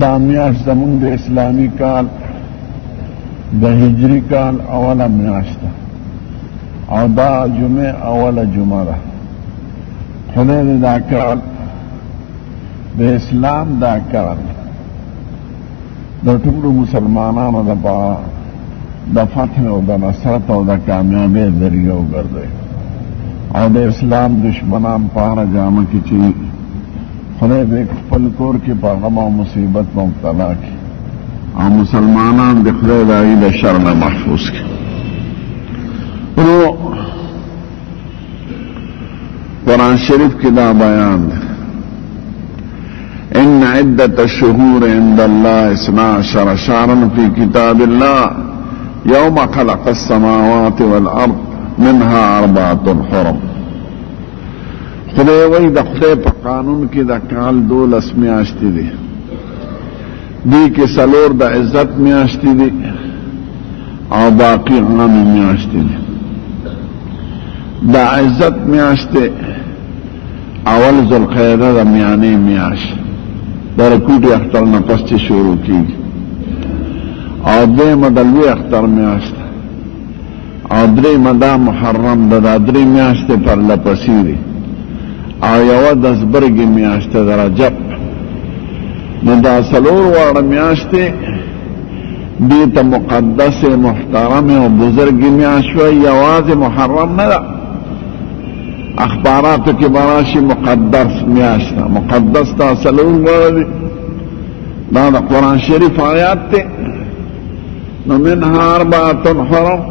دا میاشت زمون د اسلامی کال د هجری کال اوله میاشت ده او دا جمعه اوله جمعه ده. خدای دې دا کال د اسلام دا کال د ټولو مسلمانانو لپاره د فتح او د نصرت او د کامیابۍ ذریعه وګرځوي او د اسلام دشمنان په هره جامه کې چې خدای دې خپل کور کې په غم او مصیبت مبتلا کړي او مسلمانان د خدای د هغې د شر نه محفوظ کړي. نو قرآن شریف کې دا بیان دی ان عدة الشهور عند الله 12 شهرا في كتاب الله يوم خلق السماوات والأرض منها 4 حرم. خدای وی د خدای په قانون کې د کال 12 میاشتې دي، دی کې 4 د عزت میاشتې دي او باقی عام میاشتې دي. د عزت میاشتې اول ذوالقعده د میانې میاشت د رکوټي اختر نه پس چې شروع کېږي او دویمه د لوی اختر میاشت او درېیمه دا محرم ده. دا 3 میاشتې پرله پسې دي او یوه د زبرګې میاشته د رجب. نو دا 4 واړه میاشتې دې ته مقدس محترم او بزرګې میاشت وایي. یوازې محرم نه ده، اخباراتو کې به راشي مقدس میاشت ده. مقدس دا 4 واړه دي، دا د قرآن شریف آیات دی. نو منها 4 حرم،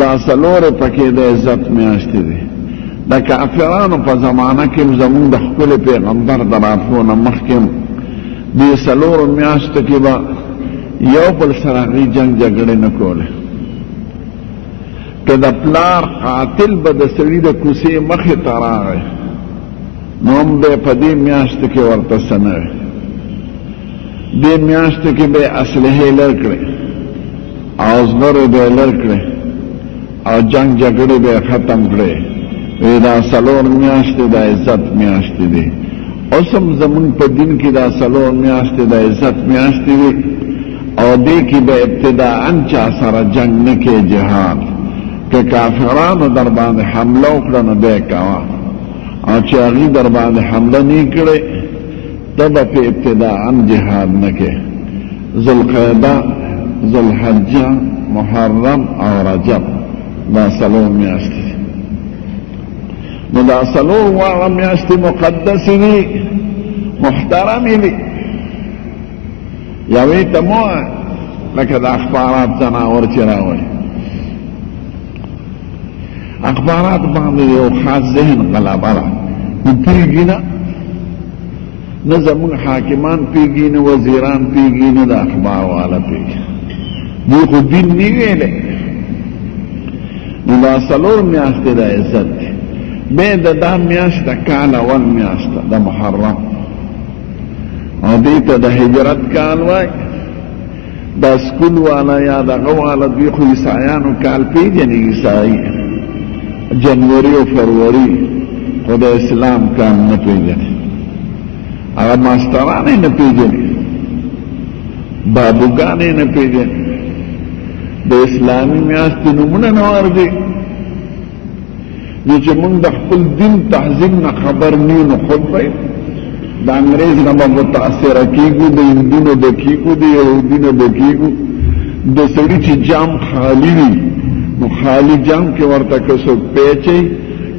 دا 4 پکې د عزت میاشتې دي. د کافرانو په زمانه کې زمون د خپل پیغمبر د راتلو نه مخکې دې 4 میاشتو کې به یو بل سره هغوی جنګ جګړې نه کولې. که د پلار قاتل به د سړي د کوڅې مخې ته راغی نو هم به په دې میاشتو کې ورته څه نه وي. دې میاشتو کې به اسلحې لر کړې او زغرې به یې لر کړې او جنګ جګړې به یې ختم کړې. دا 4 میاشتې د عزت میاشتې دي. اوس هم زمونږ په دین کې دا 4 میاشتې د عزت میاشتې دي او دې کې به ابتداءً چا سره جنگ نه کې جهاد. که کافرانو در باندې حمله وکړه نو دی کوه او چې هغوی در باندې حمله نه کړې ته به په ابتداءً جهاد نه کې. ذوالقعده، ذوالحجه، محرم او رجب دا 4 میاشتې دي. نو دا 4 واړه میاشتې مقدسې دي، محترمې دي. یوې ته مو لکه د اخبارات ځناور چې راوړي اخبارات باندې یو خاص ذهن غلبه ده. نو پوهېږي نه زمونږ حاکمان پوهېږي نه وزیران پوهېږي نه د اخبار والا پوهېږي. دوی خو دین نه ویلی. نو دا 4 میاشتې د عزت دی. بیا دا میاشت د کال اول میاشت د محرم او دې ته د هجرت کال وای. دا سکول والا یا دغه والا دوی خو عیسایانو کال پیژني، عیسایي جنوري او فروری، خو د اسلام کال نه پیژني. هغه ماستران یې نه پیژني، بابوګان یې نه پیژني. د اسلامي میاشتې نومونه نه ورځي. نو چې مونږ د خپل دین تهذیب نه خبر نه نو خود به د انګریز نه به متاثره کېږو، د هندو نه به کېږو، د یهودي نه به کېږو. د سړي چې جام خالي وي نو خالي جام کې ورته که څوک پی اچوي،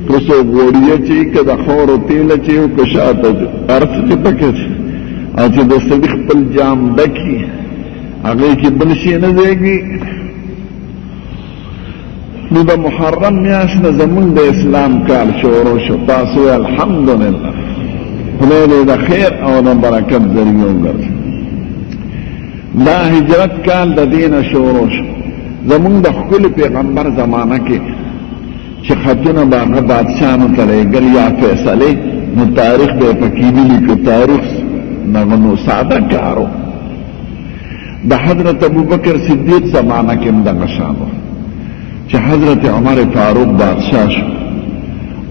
که څوک غوړي اچوي، که د خاورو تیل اچوي او که شاته هر څه چې پکې او چې د سړي خپل جام ډک وي هغې کې بل شی نه ځایږي. نو د محرم میاشت نه زمونږ د اسلام کال شروع شو. تاسو الحمدلله خدای دې د خیر او د برکت ذریعه وګرځي. دا هجرت کال د دې نه شروع شو. زمونږ د ښکلي پیغمبر زمانه کې چې خطونه به هغه بادشاهانو ته لېږل یا فیصلې، نو تاریخ به یې پکې نه لیکو. تاریخ دغه نو ساده کار و. د حضرت ابوبکر صدیق زمانه کې هم دغه شان و چې حضرت عمر فاروق بادشاہ شو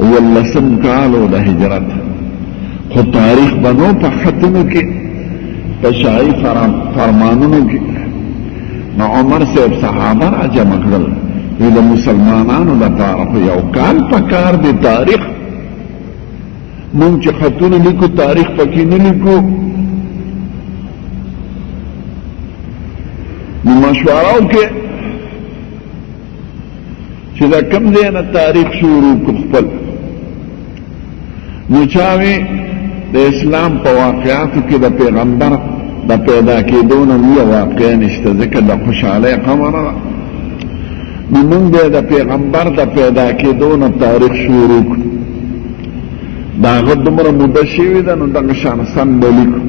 19 کال د هجرت. خو تاریخ بنو په خطونو کې په شاهي فرمانونو کې نو عمر صاحب صحابه را جمع کړل وی د مسلمانانو لپاره خو یو کال پکار دی تاریخ مونږ چې خطونه لیکو تاریخ پکې نه لیکو نو مشوره وکړه چې دا کوم ځای نه تاریخ شروع کړو خپل نو چاوي د اسلام په واقعاتو کې د پیغمبر د پیدا کېدو نه یو واقع نشته ځکه د خوشحالۍ خبره ده نو موږ د پیغمبر د پیدا کېدو نه تاریخ شروع کړو د هغه دومره موده شوې ده نو دغه شان سم به لیکو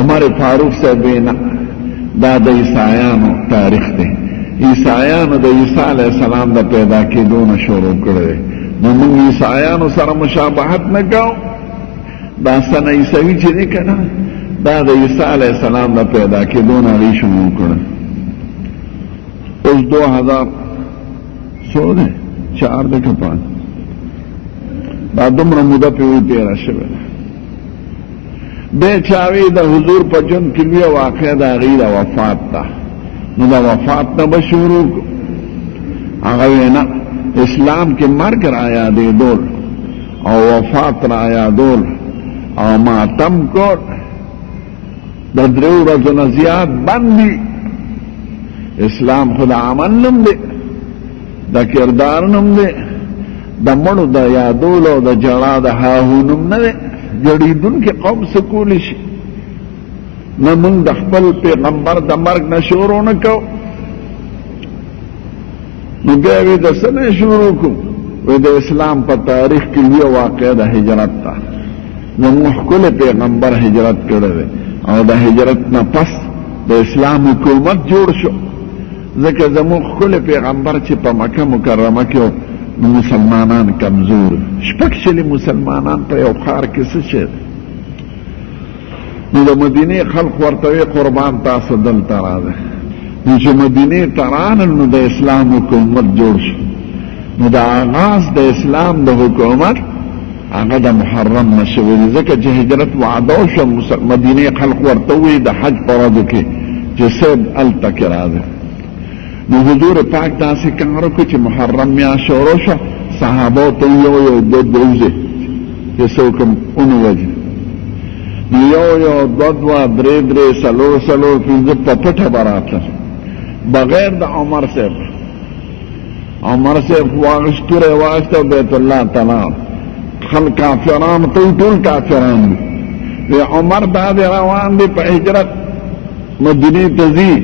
عمر فاروق صاحب نه دا د عیسایانو تاریخ دی عیسایانو د عیسی علیه السلام د پیدا کېدو نه شروع کړی نو موږ عیسایانو سره مشابهت نه کوو دا سنه عیسوي چې دی که نه دا د عیسی علیه السلام د پیدا کېدو نه هغوی شروع کړی اوس 2000 څو دی 4 دی که 5 دا دومره موده پې وی تېره شوې ده بیا چاوي د حضور په ژوند کې لویه واقع د هغوی د وفات ده نو د وفات نه به شروع کړو هغه وی نه اسلام کې مرګ را یادېدول او وفات را یادول او ماتم کول د 3 ورځو نه زیات بند دي اسلام خو د عمل نوم دی د کردار نوم دی د مړو د یادولو او د جړا د هاهو نوم نه دی جړېدونکي قوم څه کولی شي نه موږ د خپل پیغمبر د مرګ نه شروع نه کوو نو بیا وی د څه نه شروع کوو وی د اسلام په تاریخ کې لویه واقع د هجرت ده زموږ ښکلی پیغمبر هجرت کړی دی او د هجرت نه پس د اسلام حکومت جوړ شو ځکه زموږ ښکلی پیغمبر چې په مکه مکرمه کې نو مسلمانان کمزور 6 مسلمانان په یو ښار کې څه شی نو د مدینې خلق ورته وی قربان تاسو دلته راځئ نو چې مدینې ته رانل نو د اسلام حکومت جوړ شو نو د آغاز د اسلام د حکومت هغه د محرم نه شوی دی ځکه چې هجرت وعده وشوه مدینې خلق ورته وی د حج په ورځو کې چې صاحب هلته کې راځئ نو حضور پاک داسې کار وکړو چې محرم میاشت شروع شوه صحابو ته یو دوځې چې څوک هم ونوځي نو یو 2 3 4 5 په پټه به راتلل بغیر د عمر صاحب توره واغېسته بیت الله تعالی خلک کافران ټول کافران دي عمر دا دی روان دی په هجرت مدینې ته ځي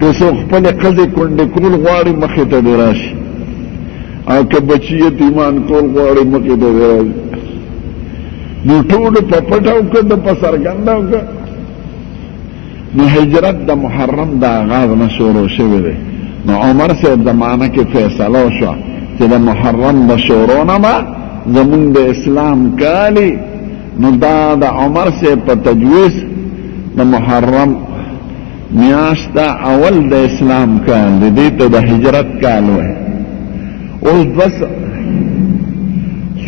که څوک خپلې ښځې کونډې کول غواړي مخې ته دې راشي او که بچي یتیمان کول غواړي مخې ته دې راشي نو ټولو په پټه وکړه د په څرګنده وکړه نو هجرت د محرم د آغاز نه شروع شوی دی نو عمر صاحب زمانه کې فیصله وشوه چې د محرم د شروع نه به زمونږ د اسلام کالي نو دا د عمر صاحب په تجویز د محرم میاشت دا اول د اسلام کال دی دې ته د هجرت کال وایي اوس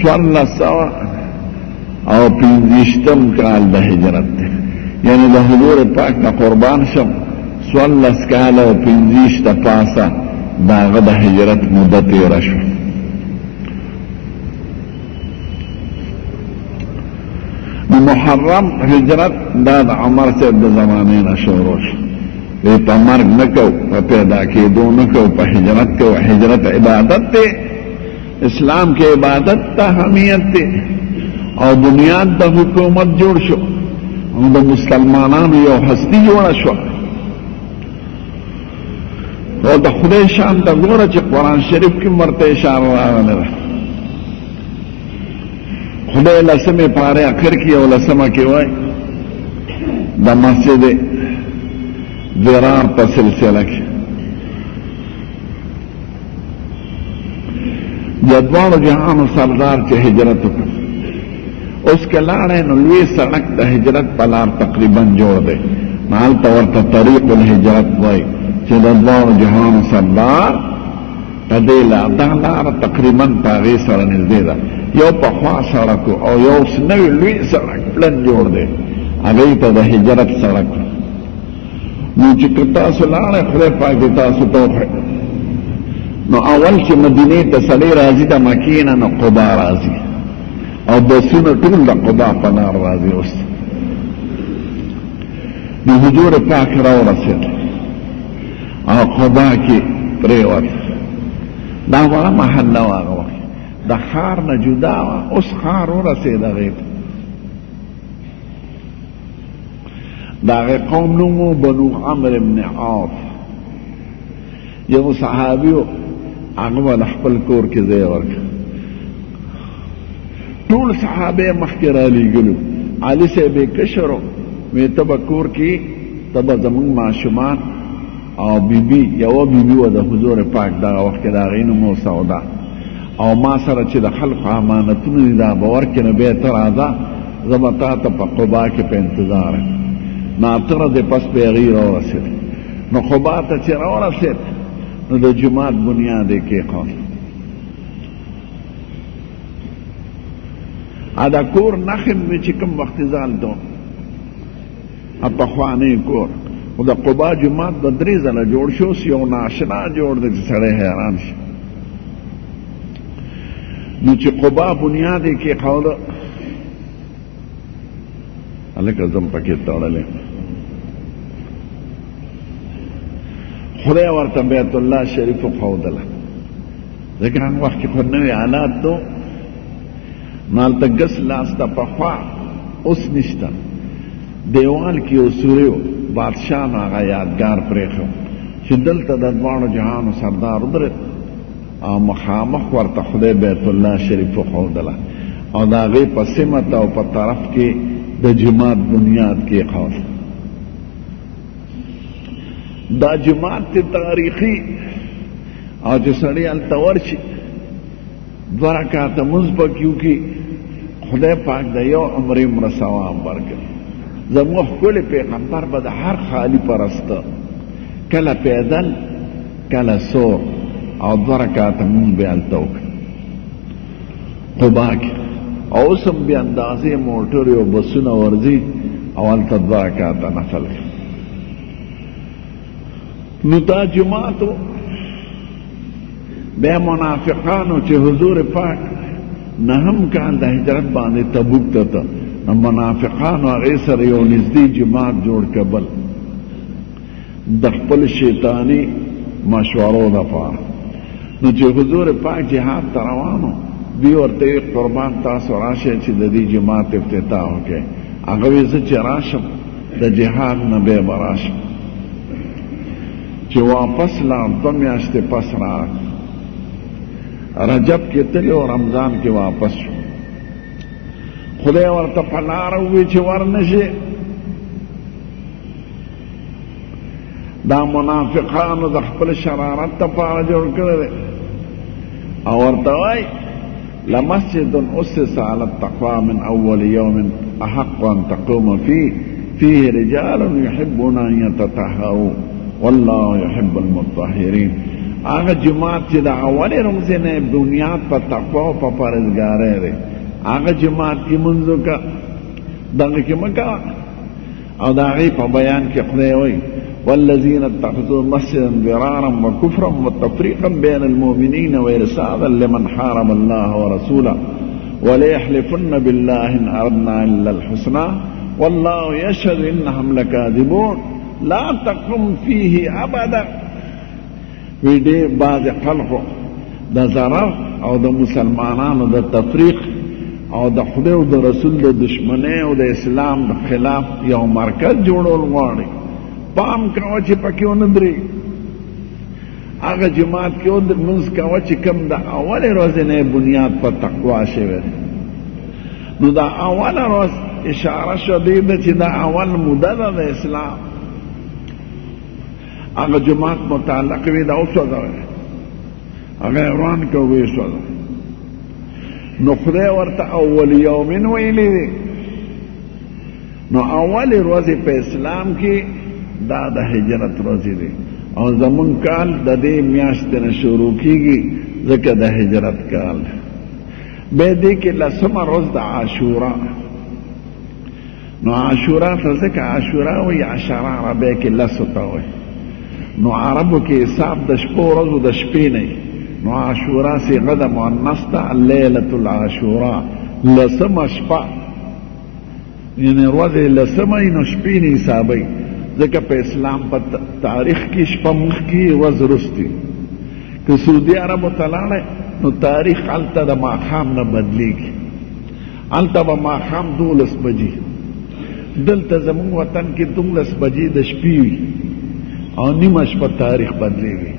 1400 او 15 کال د هجرت دی یعنی د حضور پاک نه قربان شم 14 کال او 15 د پاسه د هغه د هجرت موده تېره شوه نو محرم هجرت دا د عمر صاحب د زمانې نه شروع شو په مرګ نه کوو په پیدا کېدو نه کوو په هجرت کوو هجرت عبادت دی اسلام کې عبادت ته اهمیت دی او بنیاد د حکومت جوړ شو او د مسلمانانو یو هستی جوړه شوه او د خدای شان ته ګوره چې قرآن شریف کې ورته اشاره راغلې ده خدای لسمې پارې اخر کې یو لسمه کې وایي د مسجد ضرار په سلسله کې د دواړو جهانو سردار چې هجرت وکړ اوس که لاړی نو لوی سړک د هجرت په لار تقریبا جوړ دی نو هلته ورته طریق الهجرت وایي چې د دواړو جهانو سردار په دې لار دا لاره تقریبا په هغې سره نږدې ده یو پخوا سړک او یو اوس نوی لوی سړک پلن جوړ دی هغه ته د هجرت سړک نو چې تاسو لاړې خدای پاک دې تاسو توفیق نو اول چې مدینه ته سړی راځي د مکې نه نو قبا راځي او بسونه ټول د قبا په لار راځي اوس نو حضور پاک راورسېد او قبا کې پرېوت دا وړه محله وه هغه وخت د ښار نه جدا وه اوس ښار ورسېد هغې ته د هغې قوم نوم و بنو عمرو بن عاص یو صحابي و هغه به د خپل کور کې ځای ورکړه ټول صحابه مخکې رالیږلو علي صاحب یې کشر و وی ته به کور کې ته به زمونږ ماشومان او بیبي یوه بیبي وه د حضور پاک دغه وخت کې د هغې نوم و سودا او ما سره چې د خلقو امانتونه دي دا به ورکړې نو بیا ته راځه زه به تا ته په قبا کې په انتظار یم نو اته ورځې پس به هغې راورسېد نو قبا ته چې راورسېد نو د جومات بنیاد یې کېښود دا کور نخم وی چې کوم وخت زالته پخوانی کور خو د قبا جومات به 3 ځله جوړ شو یو ناشنا جوړ دی چې سړی حیران شي نو چې قبا بنیاد یې کېښوده هلکه زم پکې تړلی خدای ورته بیت الله شریف وښودله ځکه هغه وخت کې خو نوي حالات تو نو هلته ګس لاس ته پخوا اوس نشته دیوال کې یو سوري و بادشاه نو هغه یادګار پرېښو چې دلته د دواړو جهانو سردار ودرېد او مخامخ ورته خدای بیت الله شریف وښودله او د هغې په سمت او په طرف کې د جومات بنیاد کېښود دا جومات تی تاریخي او چې سړی هلته ورشي 2 رکعته مونځ پکې وکړي خدای پاک د یو عمرې عمره ثواب ورکړي زموږ ښکلی پیغمبر به د هر خالي پرسته کله پیدل کله سور او 2 رکعته مونځ به هلته وکړي قبا کې او اوس هم بې اندازې موټرې او بسونه ورځي او هلته 2 رکعته نفل کوي نو دا جماعتو بیا منافقانو چې حضور پاک 9 کال د هجرت باندې تبوک ته ته نو منافقانو هغې سره یو نږدې جماعت جوړ کبل د خپل شیطاني مشورو دپاره نو چې حضور پاک جهاد ته روانو دوی ورته قربان تاسو راشئ چې د دې جماعت افتتاح وکړئ هغه وی زه چې راشم د جهاد نه بیا به راشم چې واپس لاړ 2 میاشتې پس راغی رجب کې تللی او رمضان کې واپس شو خدای ورته په لاره ووی چې ورنشي دا منافقانو د خپل شرارت دپاره جوړ کړی دی او ورته وایي لمسجد اسس على التقوى من اول يوم احق ان تقوم فيه رجال يحبون ان يتطهروا والله يحب المطهرين هغه جماعت چې د اولې رمضې نه بنیاد په تقوا او په پرهیزګارۍ دی هغه جماعت کې مونځ وکړه دغه کې مه کوه او د هغې په بیان کې خدای وایي والذين اتخذوا مسجدا ضرارا وكفرا وتفريقا بين المؤمنين وارصادا لمن حارب الله ورسوله وليحلفن بالله ان اردنا الا الحسنى والله يشهد انهم لكاذبون لا تقم فيه ابدا وی دې بعض خلقو د ضرر او د مسلمانانو د تفریق او د خدای او د رسول د دشمنۍ او د اسلام د خلاف یو مرکز جوړول غواړي پام کوه چې پکې ونه درېږي هغه جماعت کې لمونځ کوه چې کوم د اولې ورځې نه بنیاد په تقوا شوی نو دا اوله ورځ اشاره شوه دې ده چې دا اول موده ده د اسلام هغه جماعت متعلق وي دا وسوځوی هغه روان که ویسوځه نو خدای ورته اول یومین ویلی دی نو اولې ورځې په اسلام کې دا د هجرت ورځې دی او زمون کال د دې میاشتې نه شروع کیږي ځکه د هجرت کال بیا دې کې 10مه ورځ د عاشورا نو عاشورا ته ځکه عاشورا وایي عشره عربی کې لسو ته وایي نو عربو کې حساب د شپو ورځو د شپې نه نو عاشورا صیغه د مؤنث ته لیلة العاشورا لسمه شپه یعنی ورځې لسمه نو شپې نه حسابوي ځکه په اسلام په تاریخ کې شپه مخکې ورځ وروستې که سعودي عربو ته لاړی نو تاریخ هلته د ماښام نه بدلیږي هلته به ماښام 12 بجې دلته زموږ وطن کې 12 بجې د شپې وي او نیمه شپه تاریخ بدلیږي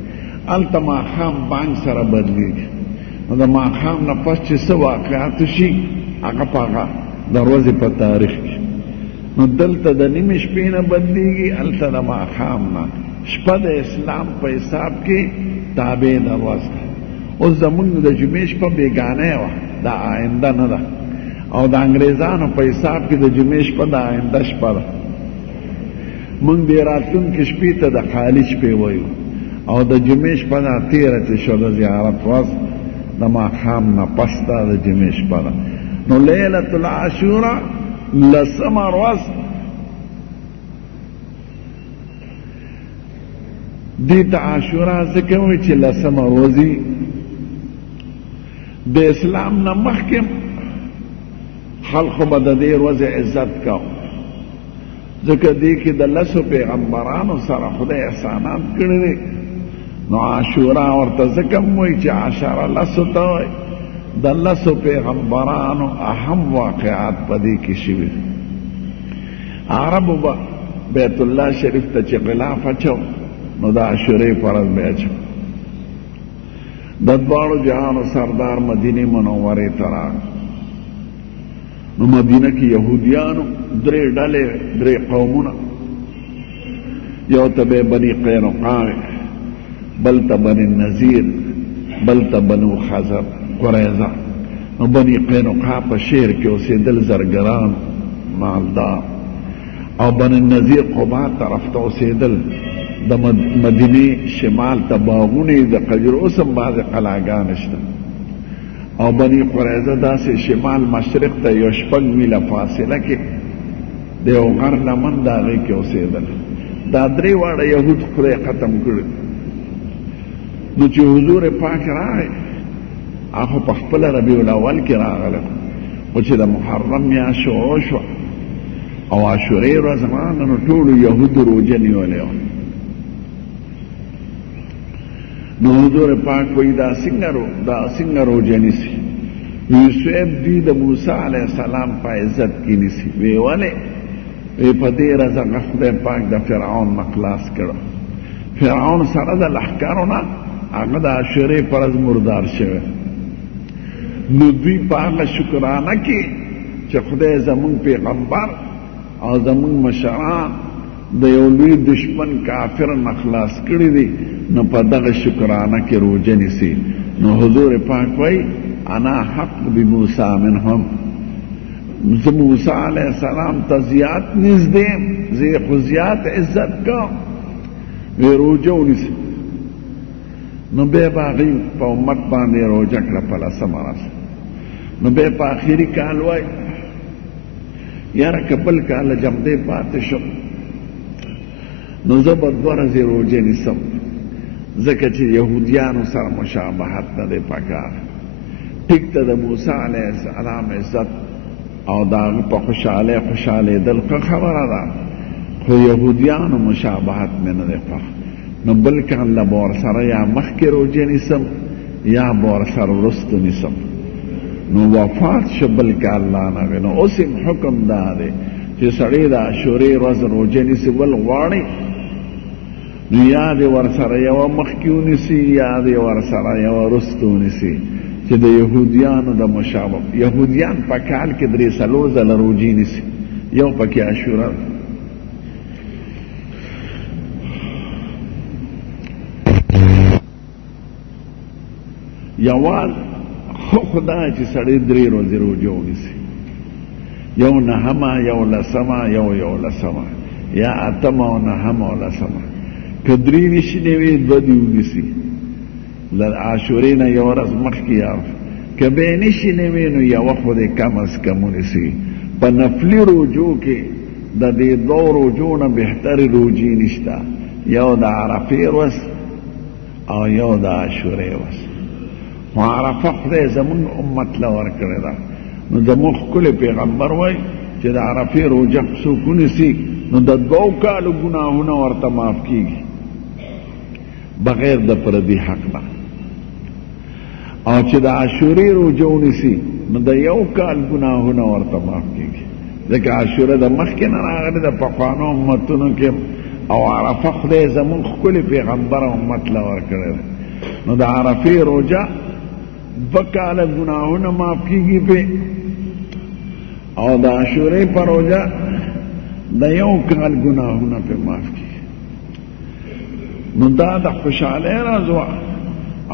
هلته ماښام بانک سره بدلیږي نو د ماښام نه پس چې څه واقعات شي هغه په هغه د ورځې په تاریخ کې نو دلته د نیمې شپې نه بدلیږي هلته د ماښام نه شپه د اسلام په حساب کې تابع د ورځ ده اوس زمونږ د جمعې شپه بېګانۍ وه دا آینده نه ده او د انګریزانو په حساب کې د جمعې شپه د آینده شپه ده موږ دې راتلونکې شپې ته د خالي شپې وایو او د جمعې شپه دا تېره چې شو د زیارت ورځ د ماښام نه پس دا د جمعې شپه ده نو لیلة العاشورا لسمه ورځ دې ته عاشورا ځکه وایي چې لسمه ورځې د اسلام نه مخکې خلقو به د دې ورځې عزت کو ځکه دې کې د لسو پیغمبرانو سره خدای احسانات کړي دي نو عاشورا ورته ځکه وایي چې عشره لسو ته وایي د لسو پیغمبرانو اهم واقعات په دې کې شوي دي عربو به بیت الله شریف ته چې غلاف اچو نو د عاشورې په ورځ به اچو د دواړو جهانو سردار مدینې منورې ته راغی نو مدینه کې یهودیانو درې ډلې درې قومونه یو ته به بني قینقاع بل ته بني النذیر بل ته بنو خزر قریظه نو بني قینقاع په شهر کې اوسېدل زرګران مالدار او بني النذیر قبا طرف ته اوسېدل د مدینې شمال ته باغونه د قجر اوسم بعضې قلاګانې شته او بني قریظه داسې شمال مشرق ته یو 6 میله فاصله کې د یو غر لمن د هغې کې اوسېدل دا درې واړه یهود خدای ختم کړي نو چې حضور پاک راغی هغه په خپله ربیع الاول کې راغلی خو چې د محرم میاشت شروع شوه او عاشورې ورځ راغله نو ټولو یهودو روژه نیولې وه نو حضور پاک وی دا څنګه روژه نیسي یوسف دوی د موسی علیه السلام په عزت کې نیسي وی ولې وی په دې ورځ هغه خدای پاک د فرعون نه خلاص کړه فرعون سره د لښکرو نه هغه د عاشورې په ورځ مردار شوی نو دوی په هغه شکرانه کې چې خدای زمونږ پیغمبر او زمونږ مشران د یو لوی دشمن کافر نه خلاص کړي دي نو په دغه شکرانه کې روژه نیسي نو حضور پاک وایي انا حق بموسی منهم زه موسی علیه السلام ته زیات نږدې زه خو زیات عزت کوم وی روژه ونیسي نو بیا به هغوی په امت باندې روژه کړه په لسمه ورځ نو بیا په آخري کال وایي یاره که بل کاله جمدې پاتې شم نو زه به 2 ورځې روژه نیسم ځکه چې یهودیانو سره مشابهت نه دی پکار ټیک ته د موسی علیه السلام عزت او د هغه په خوشحالېدل ښه خبره ده خو یهودیانو مشابهت مې نه دی خوښ نو بل کال له به ورسره یا مخکې روژه نیسم یا به ورسره وروسته نیسم نو وفات شو بل کال لانغې نو اوس هم حکم دا دی چې سړی د عاشورې ورځ روژه نیسي ول غواړي نو یا دې ورسره یوه مخکې ونیسي یا دې ورسره یوه وروسته ونیسي چې د یهودیانو د مشابه یهودیان په کال کې 3 ځله روژې نیسي یو پکې عاشوره یوال خو خدای چې سړی 3 ورځې روژه ونیسي یو نهمه یو لسمه یو لسمه یا اتمه او نهمه او لسمه که 3 نشي نه وي 2 دې ونیسي له عاشورې نه یوه ورځ مخکې یا که بیا نشي نه وي نو یوه خو دې کم از کم ونیسي په نفلی روجو کې د دې دوه روجو نه بهتري روجي نشته، یو د عرفې ورځ او یو د عاشورې ورځ. خو عرفه خدای زمونږ امت له ورکړې ده، نو زموږ ښکلی پیغمبر وایي چې د عرفې روجه څوک ونیسي نو د 2 کالو ګناهونه ورته معاف کیږي بغیر د پردي حق نه، او چې د عاشورې روجه ونیسي نو د 1 کال ګناهونه ورته معاف کیږي، ځکه عاشوره د مخکې نه راغلې د پخوانو امتونو کې، او عرفه خدای زموږ ښکلی پیغمبر امت له ورکړی ده، نو د عرفې روجه 2 کاله ګناهونه معاف کیږي پې، او د عاشورې په روجه د 1 کال ګناهونه پې معاف کیږي. نو دا د خوشحالۍ ورځ وه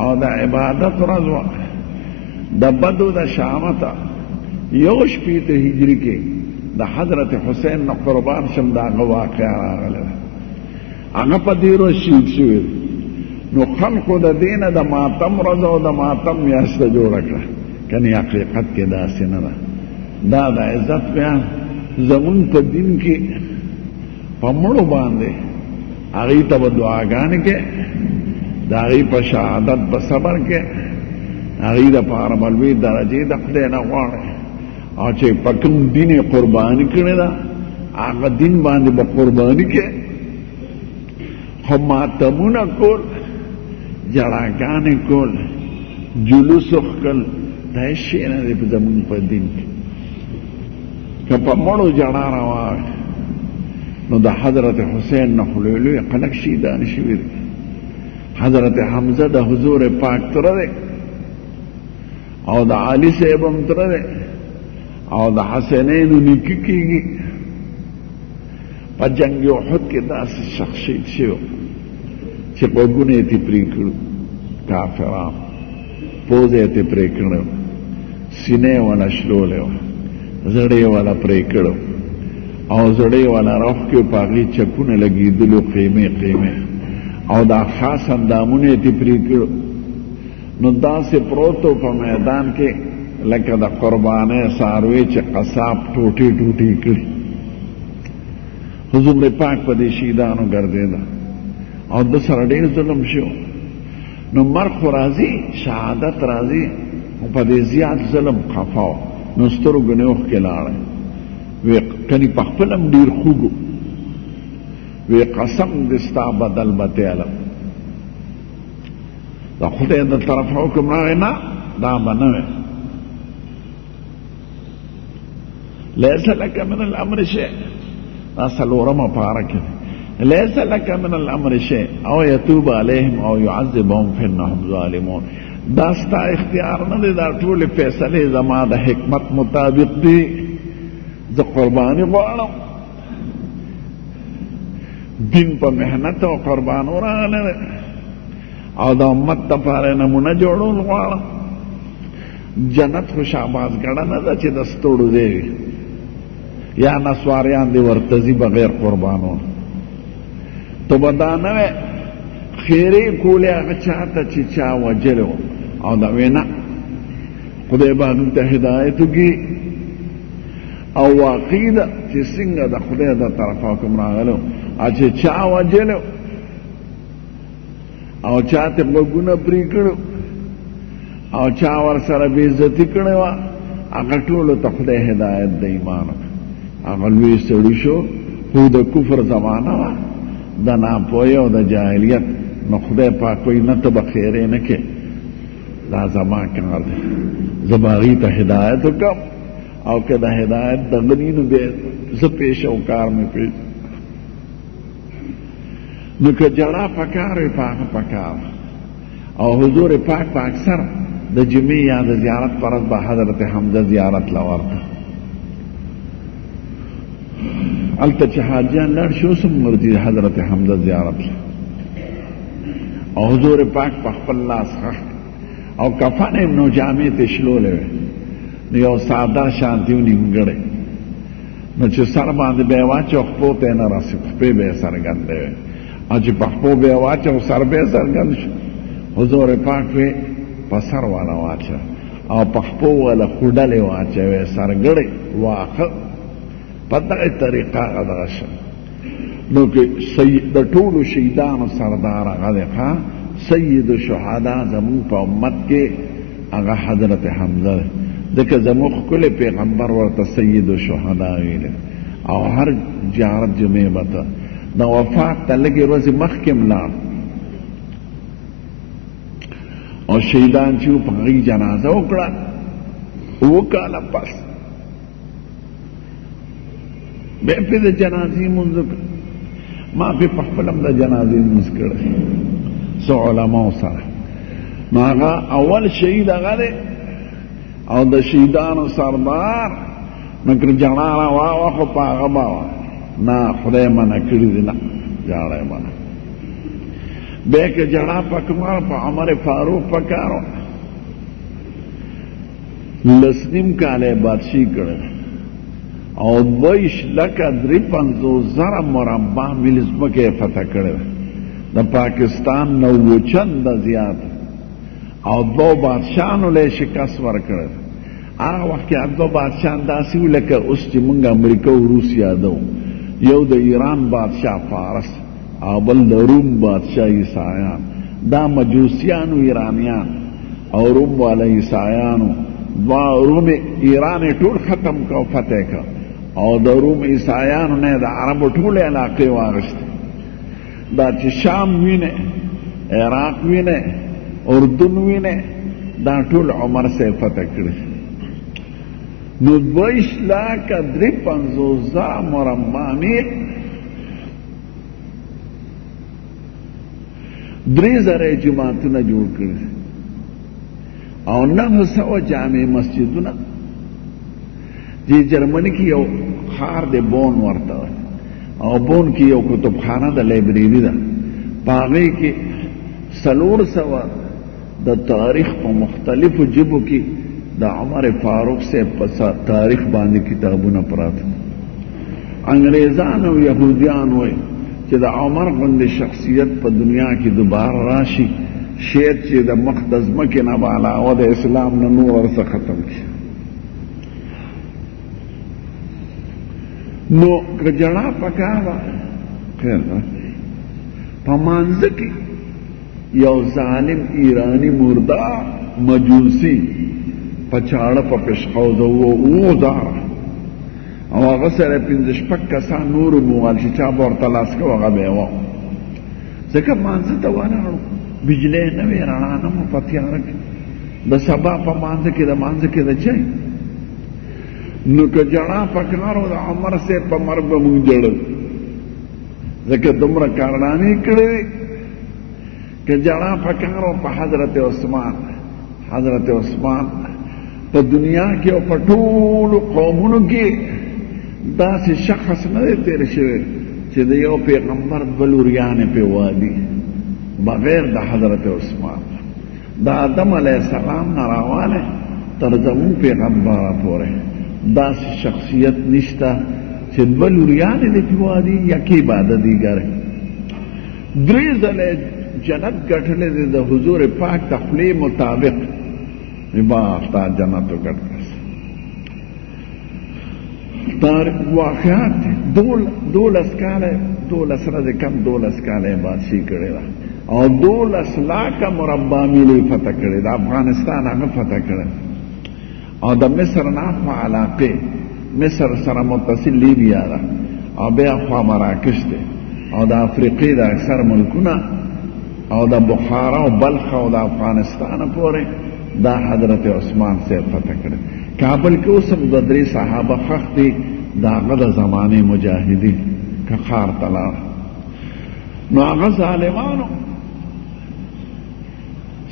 او د عبادت ورځ وه. د بدو د شامته 1 هجری کې د حضرت حسین نه قربان شم د هغه واقعه راغله، هغه په دې ورځ شهید شوی. نو خلقو د دې نه د ماتم ورځ او د ماتم میاشته جوړه کړه، کنې حقیقت کې داسې نه ده. دا د عزت بیان زمون په دین کې په مړو باندې هغې ته به دعاګانې کې، د هغې په شهادت په صبر کې، هغې دپاره به لوی درجې د خدای نه غواړئ، او چې په کوم دین یې قرباني کړې ده هغه دین باندې به قرباني کې. خو ماتمونه کول، جړاګانې کول، جلوس وکړل، دا هېڅ شی نه دی په زمونږ په دین کې. که په مړو جړا روا نو د حضرت حسین نه خو لوی لوی خلک شهیدان شوي دي. حضرت حمزه د حضور پاک تره دی، او د علي صاحب هم تره دی، او د حسینینو نیکه کېږي. په جنگ احد کې داسې شخص شهید شوی چې غوږونه یې ترې پرې کړو کافران، پوزه یې ترې پرې کړی و، سینه یې ونه شلولی وه، زړه یې والا پرې کړو، او زړه یې والا روح کې په هغې چکونه لګېدلو، قیمې قیمې، او دا خاص اندامونه یې ترې پرې کړو. نو داسې پروت و په میدان کې لکه د قربانۍ څاروی چې قصاب ټوټې ټوټې کړي. حضور پاک په دې شهیدانو ګرځېده، او د سره ډېر ظلم شو. نو مرګ خو راځي، شهادت راځي، خو په دې زیات ظلم خفا و. نو سترګو نه اوښکې لاړی، وی کني په خپل هم ډېر خوږ و، وی قسم دې ستا بدل به تیلم. د خدای د طرفه حکم راغی نه، دا به نه وی. لیس لک من الامر شیء، دا څلورمه پاره کې لیس لک من الامر شیء او یتوب علیهم او یعذبهم فانهم ظالمون. دا ستا اختیار نه دی، دا ټولې فیصلې زما د حکمت مطابق دي. زه قرباني غواړم، دین په محنت او قربانو راغلی دی، او د امت دپاره نمونه جوړول غواړم. جنت خو شاباسګړه نه ده چې د ستړو دی وي، یا نسواریان دی ورته ځي بغیر قربانو. تو به دا نه وی خیرې کولې هغه چا ته چې چا وجلی و، او دا وی نه، خدای به هغوی ته هدایت وکړي. او واقعي ده چې څنګه د خدای د طرفه حکم راغلی و، او چې چا وجلی او چا ته غوږونه پرې کړو، او چا ورسره بې عزتي کړې وه، هغه ټولو ته خدای هدایت د ایمان وکړه. هغه لوی سړي شو، خو د کفر زمانه وه، د ناپوهۍ او د جاهلیت. نو خدای پاک وایي نه ته به خیرې نه کې، دا زما کار دی، زه به هغې ته هدایت وکړم، او که د هدایت د غني نو بیا زه پیش او کار مې پیش. نو که جړا پکار وي په هغه پکار. او حضور پاک په اکثر د جمعې یا د زیارت پر ورځ به حضرت حمزه زیارت له ورته، هلته چې حاجیان لاړ شي اوس هم ورځي حضرت حمزه زیارت له. او حضور پاک په خپل لاس خښ، او کفن یې نو جامې ته شلولی وی، نو یو ساده شانتي و نیمګړی، نو چې سر باندې به یې واچو خپو ته یې نه رسېد، خپې به یې څرګندې وی، او چې په خپو به یې واچو سر به یې څرګند شو. حضور پاک وی په سر والا واچو، او په خپو والا خوډلې واچوې، سرګړی واښه په دغه طریقه هغه شو. نو کې د ټولو شهیدانو سردار هغه دی سید الشهدا زمون په امت کې هغه حضرت حمزه دی. ځکه زموږ ښکلی پیغمبر ورته سید الشهدا ویلی او هر جارت جمعې به ته د وفات ته لږې ورځې مخکې ملاړ او شهیدان چې وو په هغې جنازه وکړه 7 کاله پس بیا پې د جنازې لمونځ وکړه. ما پې په خپله هم د جنازې لمونځ کړی څو علماو سره. نو هغه اول شهید هغه دی او د شهیدانو سردار. نو که جړا را واخو په هغه به نه خدای منع کړي دي نه جړا یې منع. بیا که جړا پکمار په عمر فاروق پکارو 9 کاله بادشاہي کړی او 22,53,000 مربع میل ځمکه یې فتح کړې د پاکستان 9 چنده زیات او 2 بادشاهانو له شکست ورکړل. هغه وخت کې 2 بادشاهان داسې وو لکه اوس چې موږ امریکا او روس یادو. یو د ایران بادشاه فارس او بل د روم بادشاه عیسایان. دا مجوسیانو ایرانیان او روم والا عیسایانو. روم ایران ټول ختم کو فتح کو او د روم عیسایانو نه د عربو ټول علاقې واغشتې. دا چې شام وینه عراق وینه اردن وینه دا ټول عمر سے فتح کړی. نو 22,53,000 مربع میل 3,000 جماعتونه جوړ کړي او 900 جامع مسجدونه. چې جرمني کې یو ښار دی بون ورته او بون کې یو کتابخانه د لایبرري ده. په هغې کې 400 د تاریخ په مختلفو ژبو کې د عمر فاروق سے په تاریخ باندې کتابونه پراته. انګریزان او یهودیان وایي چې د عمر غوندې شخصیت په دنیا کې دوباره راشي شاید چې د مخ د ځمکې نه به علاوه د اسلام نه نور ورڅه ختم شي. نو که جړا پکار وه خیر ده په مانځه کې یو ظالم ایرانی مردار مجوسی په چاړه په پشقوزه و 9,000 او هغه سره 5-6 کسان نور موال چې چا به ورته لاس کو هغه به یې وه. ځکه مانځه ته ولاړو بجلی نه وې رڼا نه مو په تیاره کې د سبا په مانځه کې د مانځه کې د چای. نو که جړا پکارو د عمر صاحب په مرګ به مونږ جړل ځکه دومره کارنامې کړې وې. که جړا پکارو په حضرت عثمان په دنیا کې او په ټولو قومونو کې داسې شخص نه دی تیر شوی چې د یو پیغمبر 2 لوریانې پې وادي بغیر د حضرت عثمان. د آدم علیه السلام نه راوالی تر زمون پیغمبره پورې داسې شخصیت نشته چې 2 لوریانې دې پې وادي یکې بعده دیګرې. 3 ځله جنت ګټلی دی د حضور پاک د خولې مطابق باختا جنت ګټ کړه. واقعات 12 کاله 12 ورځې کم 12 کاله بادشاهي کړې ده او 12 لاکه مربع میل فتح کړې ده. افغانستان هغه فتح کړی او د مصر نه خوا علاقې مصر سره متصل لیبیا ده او بیا خوا مراکش دی او د افریقې د اکثر ملکونه او د بخارا او بلخ او د افغانستان پورې دا حضرت عثمان سے فتح کړی. کابل کې اوس هم 2 صحابه خښ دي د هغه د زمانې مجاهدین که ښار ته لاړه. نو هغه ظالمانو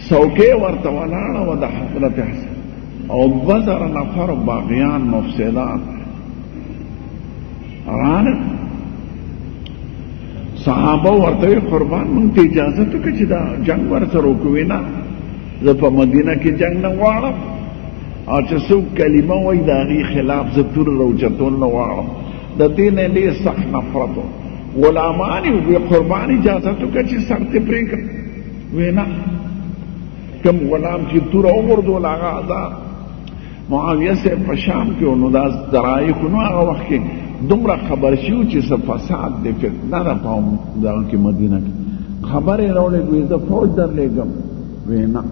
څوکۍ ورته ولاړه وه د حضرت حسن او 2,000 نفر باغیان مفسدان راغلل. صحابه ورته ویل قربان مونږ ته اجازه وکړه چې دا جنګ ورسره وکړو. نه زه په مدینه کې جنګ نه غواړم او چې څوک کلمه وایي د هغې خلاف زه توره راوچتول نه غواړم. د دې نه ډېر سخت نفرت و. غلامان یې وویل قربان اجازه وکړه چې سر دې پرېږدم. ویې نه کوم غلام چې توره وغورځول هغه آزاد. معاویه صاحب په شام کې و نو دا ذرایع خو نو هغه وخت کې دومره خبر شو چې څه فساد دی فتنه ده په دغه کې مدینه کې خبرې راوړې وې زه فوج درلېږم وې نه